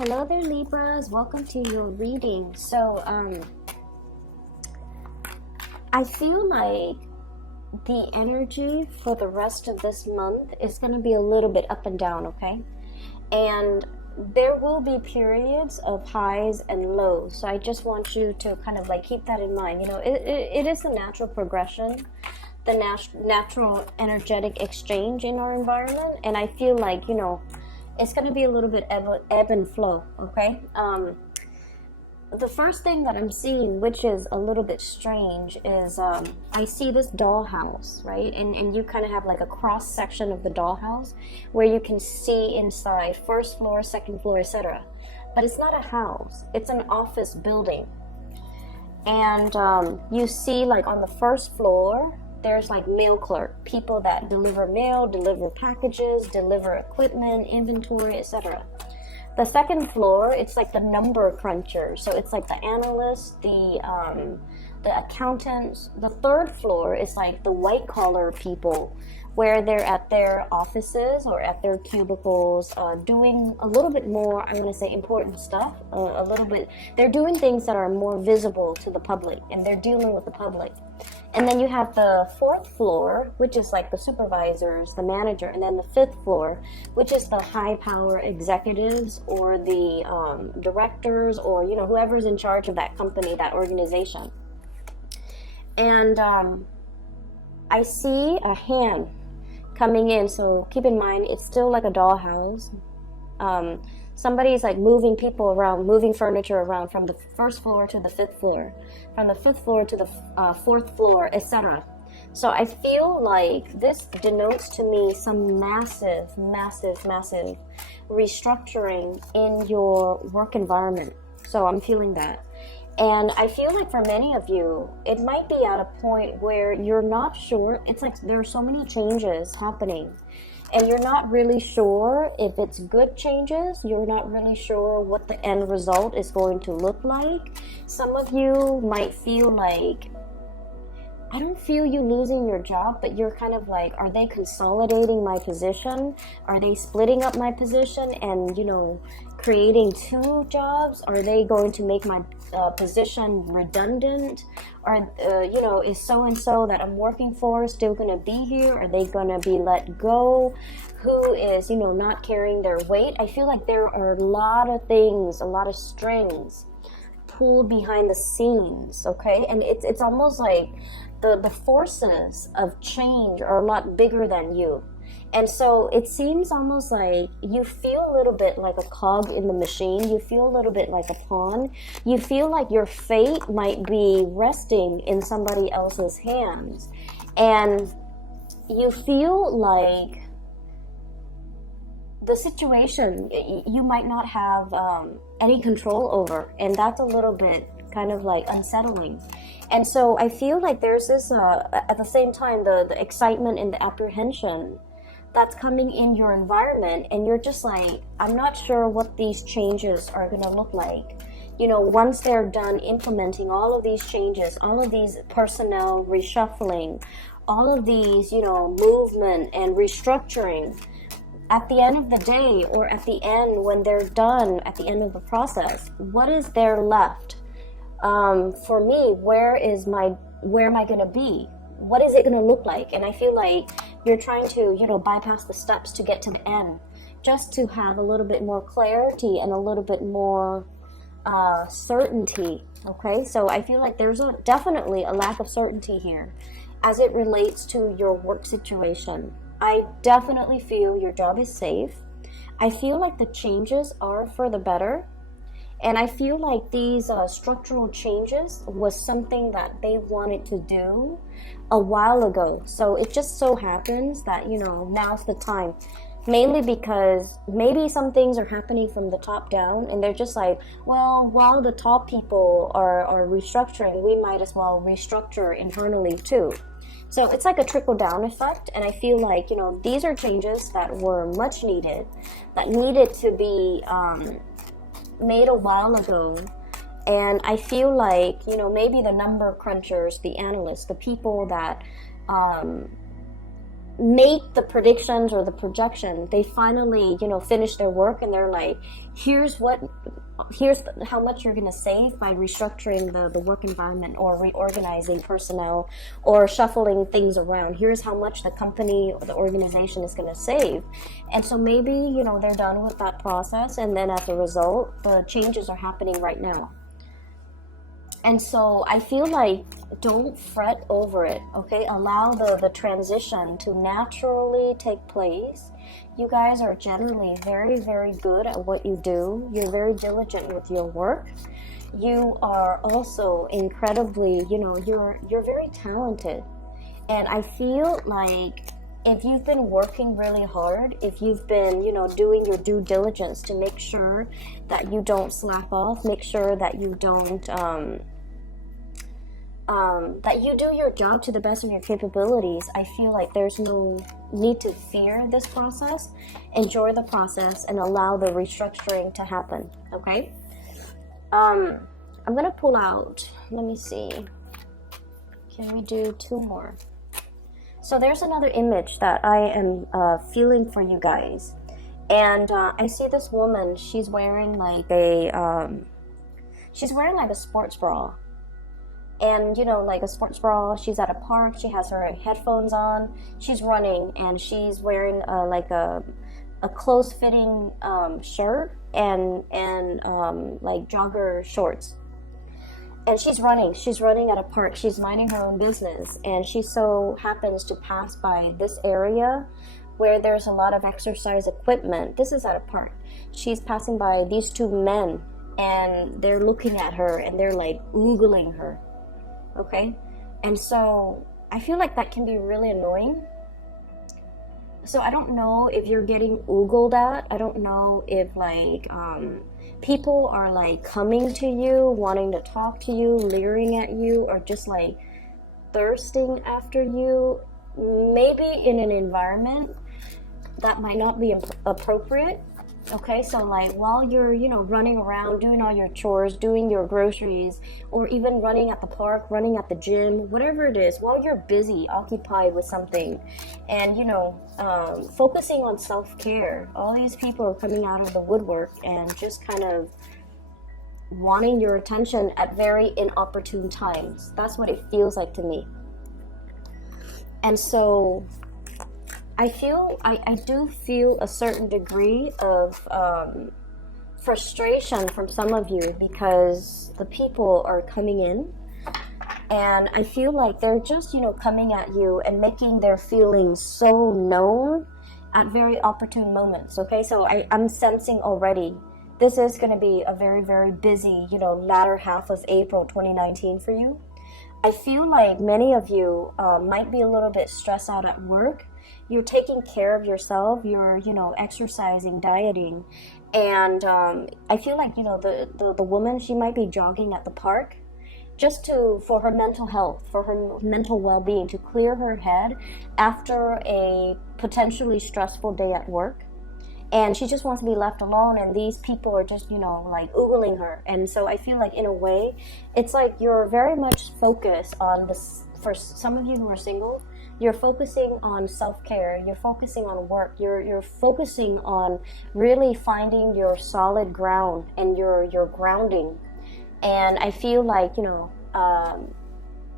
Hello there, Libras. Welcome to your reading. I feel like the energy for the rest of this month is going to be a little bit up and down, okay? And there will be periods of highs and lows. So I just want you to kind of like keep that in mind. You know, it is the natural progression, the natural energetic exchange in our environment. And I feel like, you know, it's going to be a little bit ebb and flow, okay? The first thing that I'm seeing, which is a little bit strange, is I see this dollhouse, right? And you kind of have like a cross section of the dollhouse where you can see inside, first floor, second floor, etc. But it's not a house, it's an office building. And you see like on the first floor, there's like mail clerk, people that deliver mail, deliver packages, deliver equipment, inventory, etc. The second floor, it's like the number cruncher. So it's like the analysts, the accountants. The third floor is like the white collar people, where they're at their offices or at their cubicles, doing a little bit more, I want to say, important stuff. A little bit, they're doing things that are more visible to the public, and they're dealing with the public. And then you have the fourth floor, which is like the supervisors, the manager, and then the fifth floor, which is the high power executives or the directors, or, you know, whoever's in charge of that company, that organization. And I see a hand coming in, so keep in mind it's still like a dollhouse. Somebody's like moving people around, moving furniture around from the first floor to the fifth floor, from the fifth floor to the fourth floor, etc. So I feel like this denotes to me some massive restructuring in your work environment. So I'm feeling that. And I feel like for many of you, it might be at a point where you're not sure. It's like there are so many changes happening, and you're not really sure if it's good changes. You're not really sure what the end result is going to look like. Some of you might feel like, I don't feel you losing your job, but you're kind of like, are they consolidating my position? Are they splitting up my position and, you know, creating two jobs? Are they going to make my position redundant? Or, you know, is so-and-so that I'm working for still going to be here? Are they going to be let go? Who is, you know, not carrying their weight? I feel like there are a lot of things, a lot of strings pulled behind the scenes, okay? And it's almost like the forces of change are a lot bigger than you. And so it seems almost like you feel a little bit like a cog in the machine. You feel a little bit like a pawn. You feel like your fate might be resting in somebody else's hands. And you feel like the situation you might not have any control over. And that's a little bit kind of like unsettling. And so I feel like there's this, at the same time, the excitement and the apprehension that's coming in your environment, and you're just like, I'm not sure what these changes are going to look like. You know, once they're done implementing all of these changes, all of these personnel reshuffling, all of these, you know, movement and restructuring, at the end of the day, or at the end when they're done, at the end of the process, what is there left? For me, where am I going to be? What is it going to look like? And I feel like you're trying to, you know, bypass the steps to get to the end, just to have a little bit more clarity and a little bit more certainty. Okay, so I feel like there's definitely a lack of certainty here as it relates to your work situation. I definitely feel your job is safe. I feel like the changes are for the better. And I feel like these structural changes was something that they wanted to do a while ago. So it just so happens that, you know, now's the time. Mainly because maybe some things are happening from the top down, and they're just like, well, while the top people are restructuring, we might as well restructure internally too. So it's like a trickle-down effect, and I feel like, you know, these are changes that were much needed, that needed to be made a while ago. And I feel like, you know, maybe the number crunchers, the analysts, the people that make the predictions or the projection. They finally, finish their work, and they're like, here's how much you're going to save by restructuring the work environment, or reorganizing personnel, or shuffling things around. Here's how much the company or the organization is going to save. And so maybe, they're done with that process, and then as a result, the changes are happening right now. And so I feel like, don't fret over it, okay? Allow the transition to naturally take place. You guys are generally very, very good at what you do. You're very diligent with your work. You are also incredibly, you're very talented. And I feel like if you've been working really hard, if you've been, doing your due diligence to make sure that you don't slack off, make sure that you don't, that you do your job to the best of your capabilities, I feel like there's no need to fear this process. Enjoy the process and allow the restructuring to happen, okay? I'm gonna pull out, let me see. Can we do 2 more? So there's another image that I am feeling for you guys. And I see this woman, she's wearing like a sports bra. And, like a sports bra, she's at a park, she has her headphones on, she's running, and she's wearing like a close-fitting shirt and like jogger shorts. And she's running at a park, she's minding her own business, and she so happens to pass by this area where there's a lot of exercise equipment. This is at a park. She's passing by these 2 men, and they're looking at her, and they're like oogling her. Okay, and so I feel like that can be really annoying. So I don't know if you're getting oogled at. I don't know if like people are like coming to you, wanting to talk to you, leering at you, or just like thirsting after you. Maybe in an environment that might not be appropriate. Okay, so like while you're, running around, doing all your chores, doing your groceries, or even running at the park, running at the gym, whatever it is, while you're busy, occupied with something, and, focusing on self-care, all these people are coming out of the woodwork and just kind of wanting your attention at very inopportune times. That's what it feels like to me. And so I do feel a certain degree of frustration from some of you, because the people are coming in, and I feel like they're just, coming at you and making their feelings so known at very opportune moments, okay? So I'm sensing already this is going to be a very, very busy, latter half of April 2019 for you. I feel like many of you might be a little bit stressed out at work. You're taking care of yourself, you're, exercising, dieting, and I feel like, the woman, she might be jogging at the park just for her mental health, for her mental well-being, to clear her head after a potentially stressful day at work. And she just wants to be left alone, and these people are just, like oogling her. And so I feel like in a way, it's like you're very much focused on this. For some of you who are single, you're focusing on self-care, you're focusing on work, you're focusing on really finding your solid ground and your grounding. And I feel like,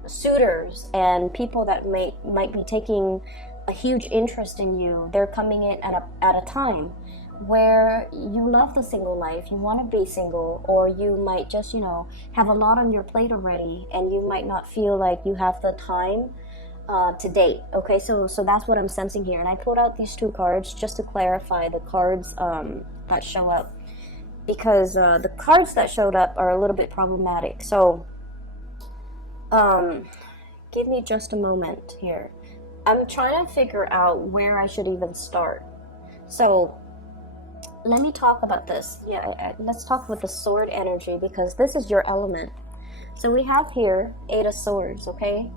suitors and people that might be taking a huge interest in you, they're coming in at a time where you love the single life, you want to be single, or you might just, have a lot on your plate already, and you might not feel like you have the time to date. Okay, so that's what I'm sensing here. And I pulled out these 2 cards just to clarify the cards that show up, because the cards that showed up are a little bit problematic. So give me just a moment here. I'm trying to figure out where I should even start. So let me talk about this. Let's talk about the sword energy, because this is your element. So we have here 8 of Swords, okay?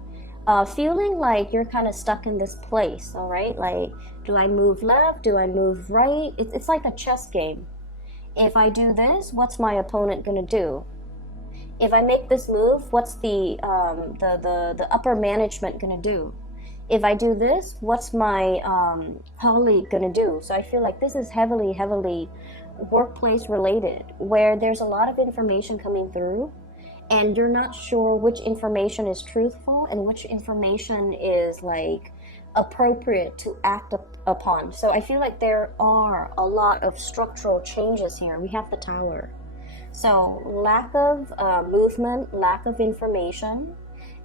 Feeling like you're kind of stuck in this place, all right? Like, do I move left? Do I move right? It's like a chess game. If I do this, what's my opponent gonna do? If I make this move, what's the upper management gonna do? If I do this, what's my colleague gonna do? So I feel like this is heavily workplace related, where there's a lot of information coming through and you're not sure which information is truthful and which information is like appropriate to act upon. So I feel like there are a lot of structural changes here. We have the Tower. So lack of movement, lack of information,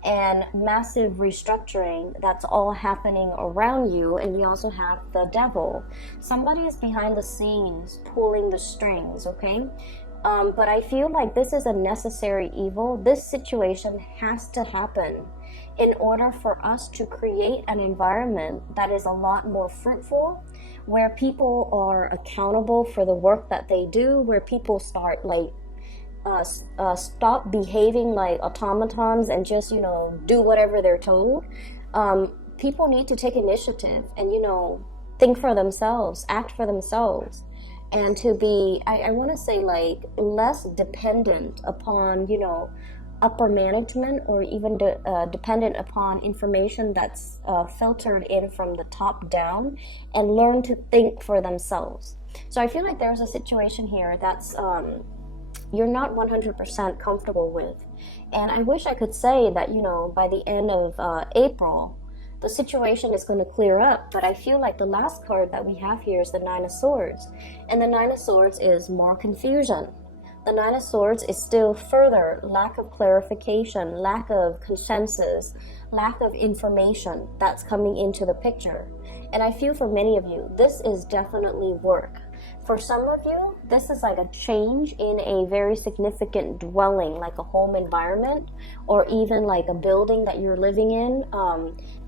and massive restructuring that's all happening around you. And we also have the Devil. Somebody is behind the scenes pulling the strings, okay? But I feel like this is a necessary evil. This situation has to happen in order for us to create an environment that is a lot more fruitful, where people are accountable for the work that they do, where people start like stop behaving like automatons and just, you know, do whatever they're told. People need to take initiative and, you know, think for themselves, act for themselves, and to be, I want to say, like, less dependent upon, you know, upper management, or even dependent upon information that's filtered in from the top down, and learn to think for themselves. So I feel like there's a situation here that's you're not 100% comfortable with. And I wish I could say that, you know, by the end of April, the situation is going to clear up. But I feel like the last card that we have here is the Nine of Swords. And the Nine of Swords is more confusion. The Nine of Swords is still further lack of clarification, lack of consensus, lack of information that's coming into the picture. And I feel for many of you, this is definitely work. For some of you, this is like a change in a very significant dwelling, like a home environment, or even like a building that you're living in.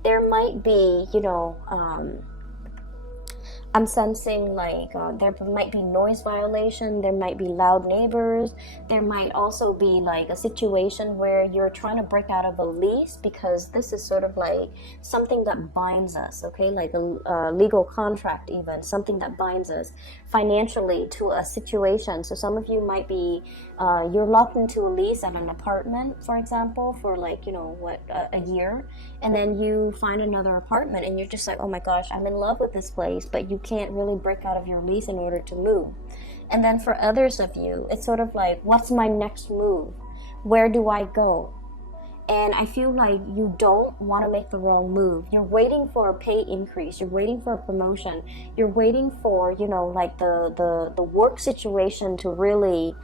There might be, you know, I'm sensing like there might be noise violation, there might be loud neighbors, there might also be like a situation where you're trying to break out of a lease, because this is sort of like something that binds us, okay, like a legal contract, even something that binds us financially to a situation. So some of you might be you're locked into a lease at an apartment, for example, for like, you know, what, a year, and then you find another apartment and you're just like, oh my gosh, I'm in love with this place, but you can't really break out of your lease in order to move. And then for others of you, it's sort of like, what's my next move? Where do I go? And I feel like you don't want to make the wrong move. You're waiting for a pay increase. You're waiting for a promotion. You're waiting for, you know, like the work situation to really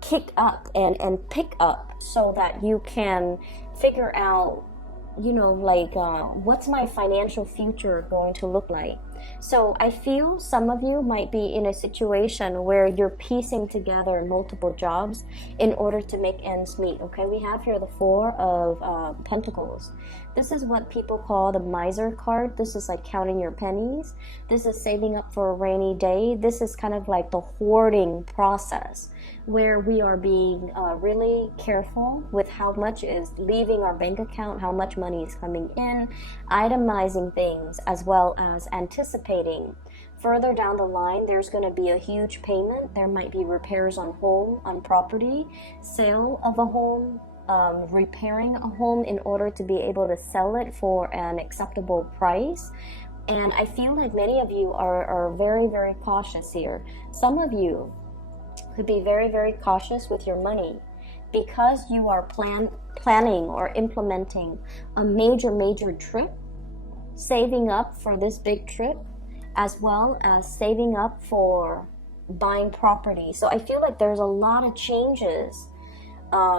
kick up and pick up, so that you can figure out, you know, like what's my financial future going to look like. So I feel some of you might be in a situation where you're piecing together multiple jobs in order to make ends meet. Okay, we have here the Four of Pentacles. This is what people call the miser card. This is like counting your pennies. This is saving up for a rainy day. This is kind of like the hoarding process, where we are being really careful with how much is leaving our bank account, how much money is coming in, itemizing things, as well as anticipating further down the line there's going to be a huge payment. There might be repairs on home, on property, sale of a home, repairing a home in order to be able to sell it for an acceptable price. And I feel like many of you are very cautious here. Some of you could be very cautious with your money, because you are planning or implementing a major trip, saving up for this big trip, as well as saving up for buying property. So I feel like there's a lot of changes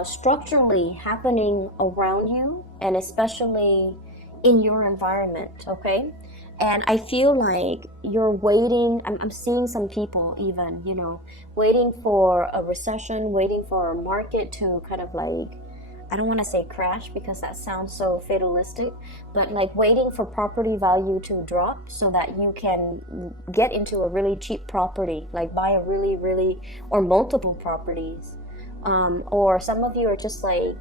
structurally happening around you, and especially in your environment, okay? And I feel like you're waiting, I'm seeing some people even, you know, waiting for a recession, waiting for a market to kind of like, I don't want to say crash because that sounds so fatalistic, but like waiting for property value to drop so that you can get into a really cheap property, like buy a really, or multiple properties. Or some of you are just like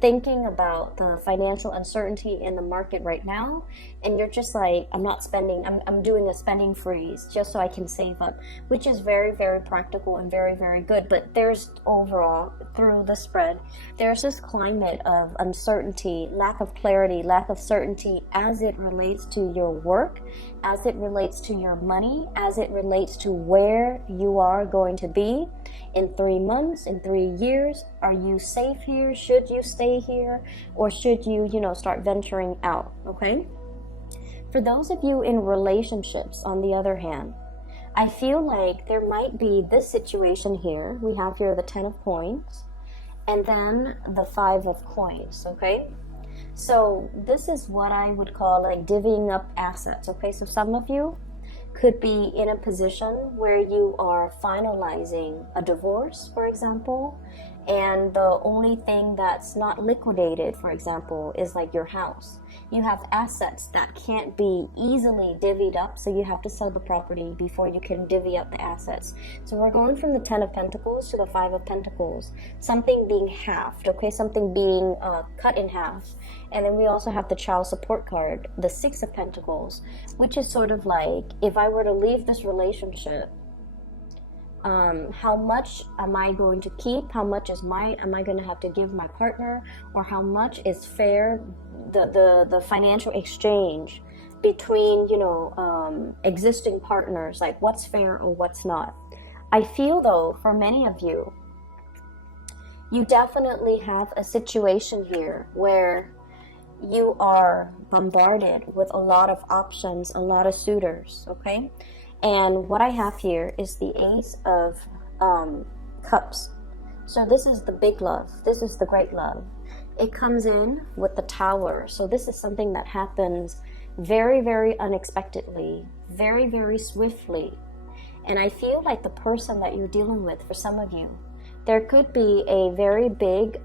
thinking about the financial uncertainty in the market right now, and you're just like, I'm not spending, I'm doing a spending freeze just so I can save up, which is very, very practical and very, very good. But there's overall, through the spread, there's this climate of uncertainty, lack of clarity, lack of certainty as it relates to your work, as it relates to your money, as it relates to where you are going to be in 3 months, in 3 years. Are you safe here? Should you stay here? Or should you, start venturing out, okay? For those of you in relationships, on the other hand, I feel like there might be this situation here. We have here the 10 of coins and then the 5 of coins, okay? So this is what I would call like divvying up assets, okay? So some of you could be in a position where you are finalizing a divorce, for example, and the only thing that's not liquidated, for example, is like your house. You have assets that can't be easily divvied up, so you have to sell the property before you can divvy up the assets. So we're going from the 10 of Pentacles to the 5 of Pentacles. Something being halved, okay? Something being cut in half. And then we also have the child support card, the 6 of Pentacles, which is sort of like, if I were to leave this relationship, how much am I going to keep? How much am I going to have to give my partner? Or how much is fair, the financial exchange between, existing partners, like what's fair or what's not. I feel though, for many of you, you definitely have a situation here where you are bombarded with a lot of options, a lot of suitors, okay? And what I have here is the Ace of Cups. So this is the big love. This is the great love. It comes in with the Tower. So this is something that happens very, very unexpectedly, very, very swiftly. And I feel like the person that you're dealing with, for some of you, there could be a very big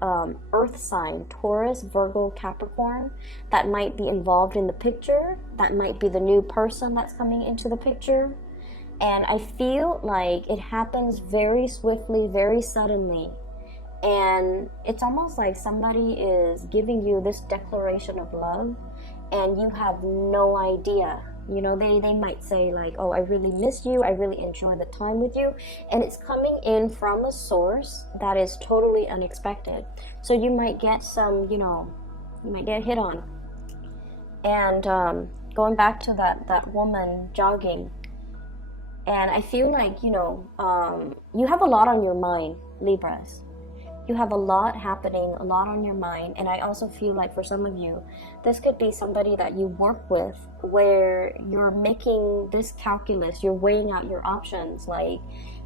earth sign, Taurus, Virgo, Capricorn, that might be involved in the picture. That might be the new person that's coming into the picture. And I feel like it happens very swiftly, very suddenly. And it's almost like somebody is giving you this declaration of love and you have no idea. They might say like, oh, I really miss you. I really enjoy the time with you. And it's coming in from a source that is totally unexpected. So you might get some, you might get hit on. And going back to that woman jogging, and I feel like, you have a lot on your mind, Libras. You have a lot happening, a lot on your mind. And I also feel like for some of you, this could be somebody that you work with where you're making this calculus, you're weighing out your options. Like,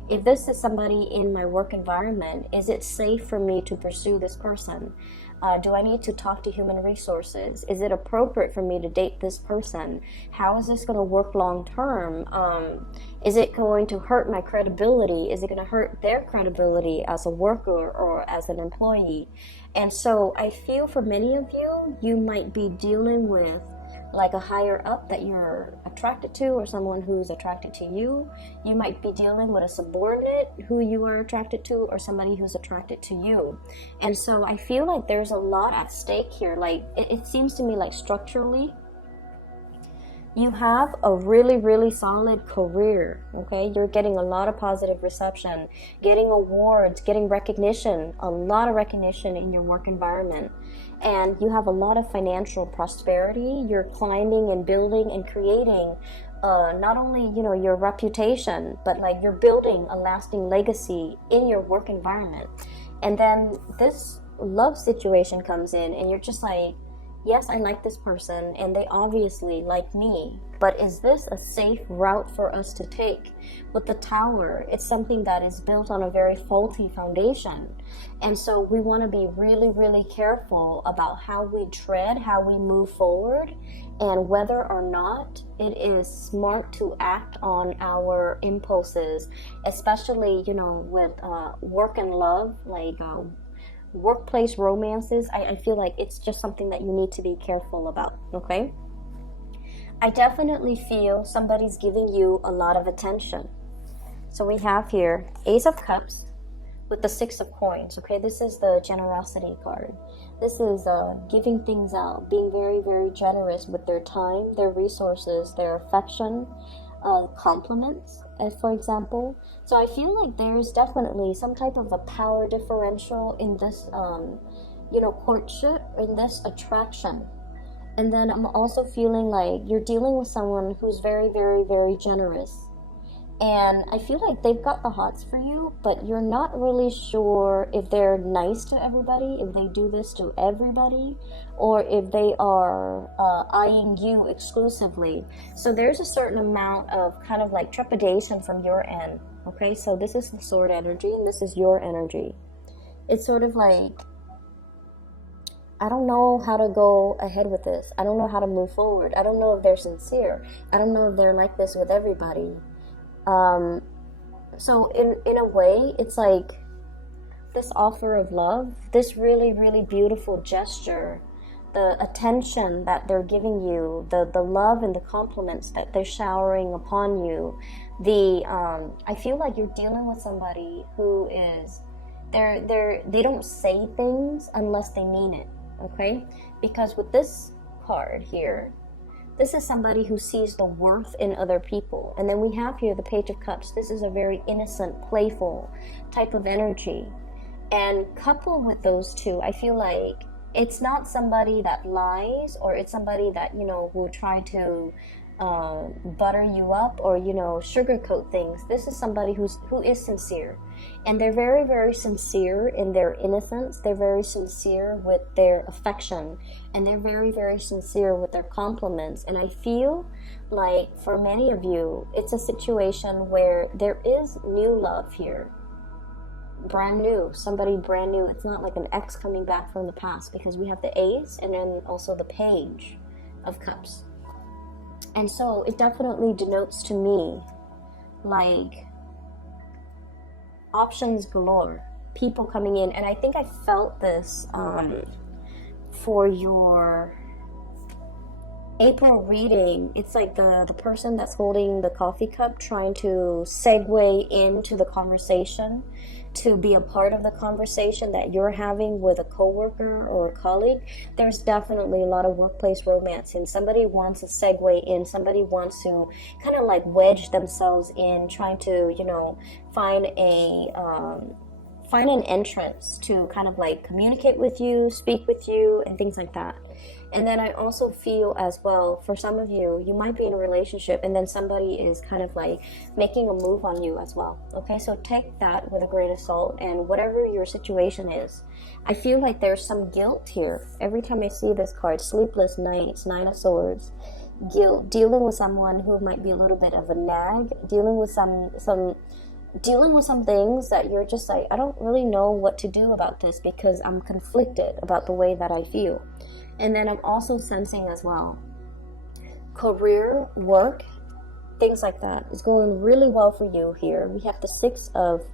if this is somebody in my work environment, is it safe for me to pursue this person? Do I need to talk to human resources? Is it appropriate for me to date this person? How is this going to work long term? Is it going to hurt my credibility? Is it going to hurt their credibility as a worker or as an employee? And so I feel for many of you, you might be dealing with like a higher up that you're attracted to, or someone who's attracted to you. You might be dealing with a subordinate who you are attracted to, or somebody who's attracted to you. And so I feel like there's a lot at stake here. Like it seems to me like structurally you have a really, really solid career, okay? You're getting a lot of positive reception, getting awards, getting recognition, a lot of recognition in your work environment. And you have a lot of financial prosperity. You're climbing and building and creating not only, your reputation, but like you're building a lasting legacy in your work environment. And then this love situation comes in and you're just like, yes, I like this person and they obviously like me, but is this a safe route for us to take? With the Tower, it's something that is built on a very faulty foundation. And so we want to be really, really careful about how we tread, how we move forward, and whether or not it is smart to act on our impulses, especially, with work and love, like workplace romances. I feel like it's just something that you need to be careful about, okay? I definitely feel somebody's giving you a lot of attention. So we have here Ace of Cups with the 6 of Coins, okay? This is the generosity card. This is giving things out, being very, very generous with their time, their resources, their affection, compliments, as for example. So I feel like there's definitely some type of a power differential in this, courtship, in this attraction. And then I'm also feeling like you're dealing with someone who's very, very, very generous. And I feel like they've got the hots for you, but you're not really sure if they're nice to everybody, if they do this to everybody, or if they are eyeing you exclusively. So there's a certain amount of kind of like trepidation from your end. Okay, so this is the sword energy and this is your energy. It's sort of like, I don't know how to go ahead with this. I don't know how to move forward. I don't know if they're sincere. I don't know if they're like this with everybody. So in a way, it's like this offer of love, this really, really beautiful gesture, the attention that they're giving you, the love and the compliments that they're showering upon you. I feel like you're dealing with somebody who is, they don't say things unless they mean it, okay? Because with this card here, this is somebody who sees the worth in other people. And then we have here the Page of Cups. This is a very innocent, playful type of energy. And coupled with those two, I feel like it's not somebody that lies, or it's somebody that, will try to butter you up or, sugarcoat things. This is somebody who is sincere. And they're very, very sincere in their innocence. They're very sincere with their affection. And they're very, very sincere with their compliments. And I feel like for many of you, it's a situation where there is new love here. Brand new. Somebody brand new. It's not like an ex coming back from the past, because we have the Ace and then also the Page of Cups. And so it definitely denotes to me like options galore, people coming in. And I think I felt this for your April reading. It's like the person that's holding the coffee cup trying to segue into the conversation, to be a part of the conversation that you're having with a coworker or a colleague. There's definitely a lot of workplace romance, and somebody wants to segue in, somebody wants to kind of like wedge themselves in, trying to, find an entrance to kind of like communicate with you, speak with you, and things like that. And then I also feel as well, for some of you, you might be in a relationship and then somebody is kind of like making a move on you as well. Okay, so take that with a grain of salt, and whatever your situation is. I feel like there's some guilt here. Every time I see this card, sleepless nights, Nine of Swords, guilt, dealing with someone who might be a little bit of a nag, dealing with some things that you're just like, I don't really know what to do about this because I'm conflicted about the way that I feel. And then I'm also sensing as well, career, work, things like that is going really well for you here. We have the Six of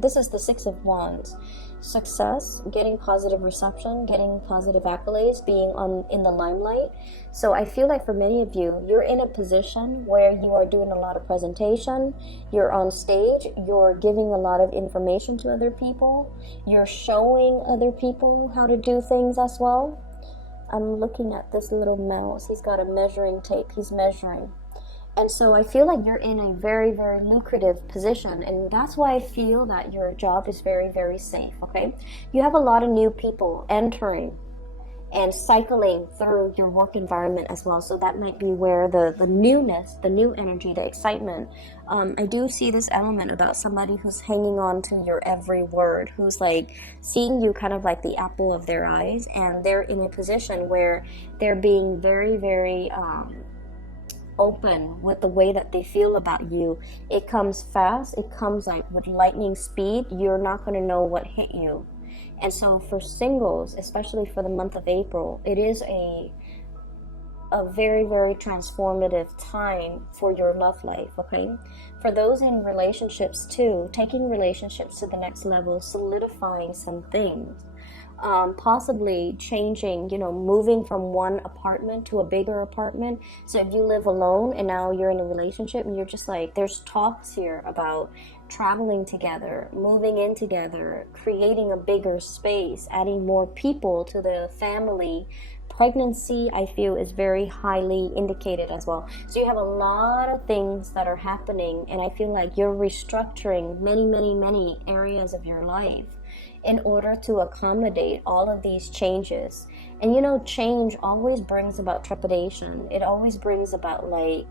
this is the Six of Wands. Success, getting positive reception, getting positive accolades, being in the limelight. So I feel like for many of you, you're in a position where you are doing a lot of presentation, you're on stage, you're giving a lot of information to other people, you're showing other people how to do things as well. I'm looking at this little mouse. He's got a measuring tape. He's measuring. And so I feel like you're in a very, very lucrative position. And that's why I feel that your job is very, very safe, okay? You have a lot of new people entering and cycling through your work environment as well. So that might be where the newness, the new energy, the excitement. I do see this element about somebody who's hanging on to your every word, who's like seeing you kind of like the apple of their eyes. And they're in a position where they're being very, very open with the way that they feel about you. It comes fast. It comes like with lightning speed. You're not going to know what hit you. And so for singles, especially for the month of April, it is a very, very transformative time for your love life, okay? For those in relationships too, taking relationships to the next level, solidifying some things. Possibly changing, moving from one apartment to a bigger apartment. So if you live alone and now you're in a relationship and you're just like, there's talks here about traveling together, moving in together, creating a bigger space, adding more people to the family. Pregnancy, I feel, is very highly indicated as well. So you have a lot of things that are happening, and I feel like you're restructuring many areas of your life in order to accommodate all of these changes. And you know, change always brings about trepidation. It always brings about like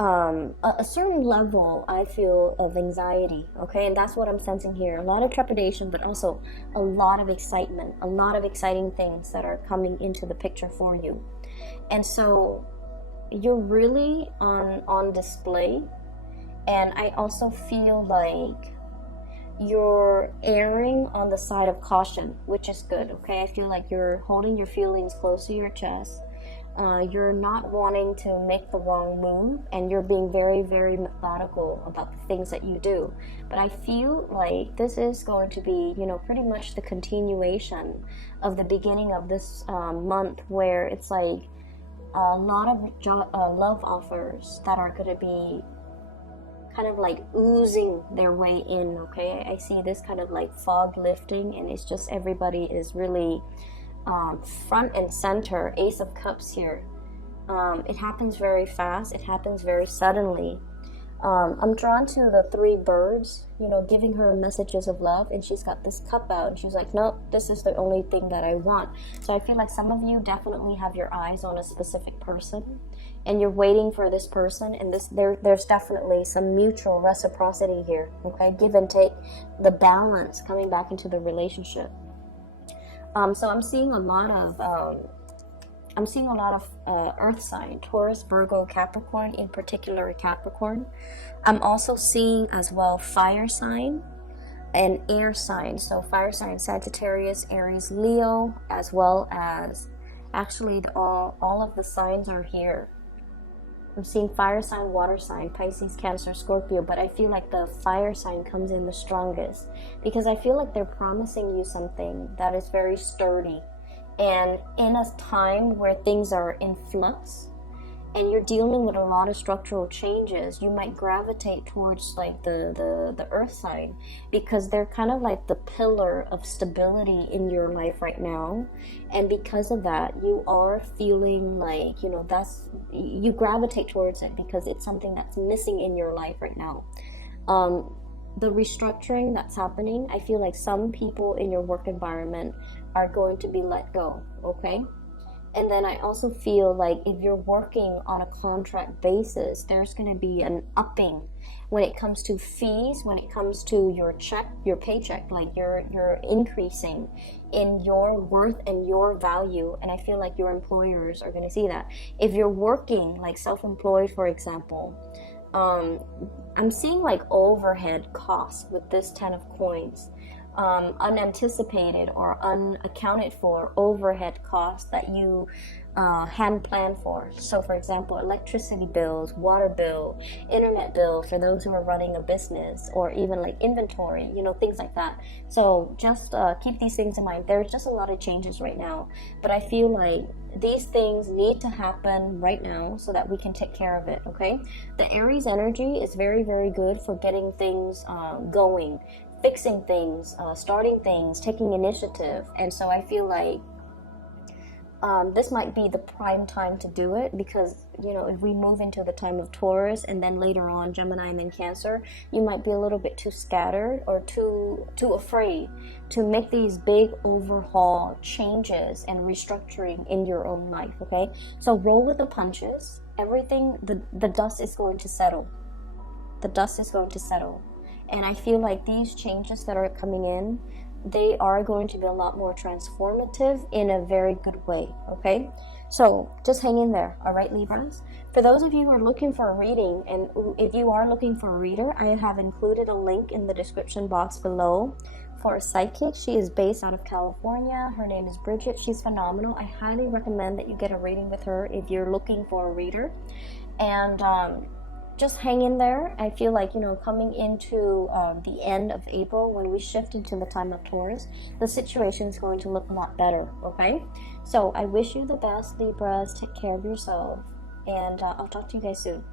a certain level, I feel, of anxiety, okay? And that's what I'm sensing here. A lot of trepidation, but also a lot of excitement, a lot of exciting things that are coming into the picture for you. And so you're really on display. And I also feel like you're erring on the side of caution, which is good, okay? I feel like you're holding your feelings close to your chest. You're not wanting to make the wrong move, and you're being very methodical about the things that you do. But I feel like this is going to be, you know, pretty much the continuation of the beginning of this month, where it's like a lot of love offers that are going to be kind of like oozing their way in, okay? I see this kind of like fog lifting, and it's just everybody is really front and center. Ace of Cups here. It happens very fast. It happens very suddenly. I'm drawn to the three birds, you know, giving her messages of love, and she's got this cup out, and she's like, nope, this is the only thing that I want. So I feel like some of you definitely have your eyes on a specific person, and you're waiting for this person, and there's definitely some mutual reciprocity here, okay? Give and take, the balance coming back into the relationship. So I'm seeing a lot of earth sign, Taurus, Virgo, Capricorn, in particular Capricorn. I'm also seeing as well fire sign and air sign. So fire sign, Sagittarius, Aries, Leo, as well as actually all of the signs are here. I'm seeing fire sign, water sign, Pisces, Cancer, Scorpio, but I feel like the fire sign comes in the strongest because I feel like they're promising you something that is very sturdy. And in a time where things are in flux and you're dealing with a lot of structural changes, you might gravitate towards like the earth sign because they're kind of like the pillar of stability in your life right now. And because of that, you are feeling like, you know, you gravitate towards it because it's something that's missing in your life right now. The restructuring that's happening, I feel like some people in your work environment are going to be let go, okay? And then I also feel like if you're working on a contract basis, there's going to be an upping when it comes to fees, when it comes to your paycheck, like you're increasing in your worth and your value. And I feel like your employers are going to see that. If you're working like self-employed, for example, I'm seeing like overhead costs with this 10 of coins. Unanticipated or unaccounted for overhead costs that you hadn't planned for. So for example, electricity bills, water bill, internet bill for those who are running a business, or even like inventory, you know, things like that. So just keep these things in mind. There's just a lot of changes right now, but I feel like these things need to happen right now so that we can take care of it, okay? The Aries energy is very good for getting things going, fixing things, starting things, taking initiative. And so I feel like this might be the prime time to do it because, you know, if we move into the time of Taurus and then later on Gemini and then Cancer, you might be a little bit too scattered or too afraid to make these big overhaul changes and restructuring in your own life, okay? So roll with the punches. Everything, the dust is going to settle. The dust is going to settle. And I feel like these changes that are coming in, they are going to be a lot more transformative in a very good way, okay? So just hang in there, all right, Libras? For those of you who are looking for a reading, and if you are looking for a reader, I have included a link in the description box below for a psychic. She is based out of California. Her name is Bridget. She's phenomenal. I highly recommend that you get a reading with her if you're looking for a reader. And just hang in there. I feel like, you know, coming into the end of April, when we shift into the time of Taurus, the situation is going to look a lot better, okay? So I wish you the best, Libras. Take care of yourself, and I'll talk to you guys soon.